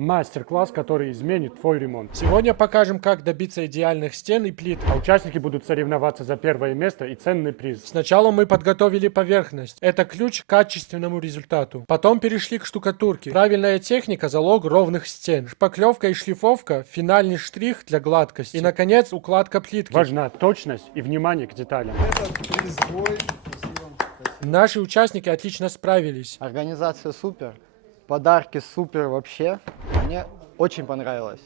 Мастер-класс, который изменит твой ремонт. Сегодня покажем, как добиться идеальных стен и плит. А участники будут соревноваться за первое место и ценный приз. Сначала мы подготовили поверхность. Это ключ к качественному результату. Потом перешли к штукатурке. Правильная техника – залог ровных стен. Шпаклевка и шлифовка – финальный штрих для гладкости. И, наконец, укладка плитки. Важна точность и внимание к деталям. Наши участники отлично справились. Организация супер, подарки супер вообще. Мне очень понравилось.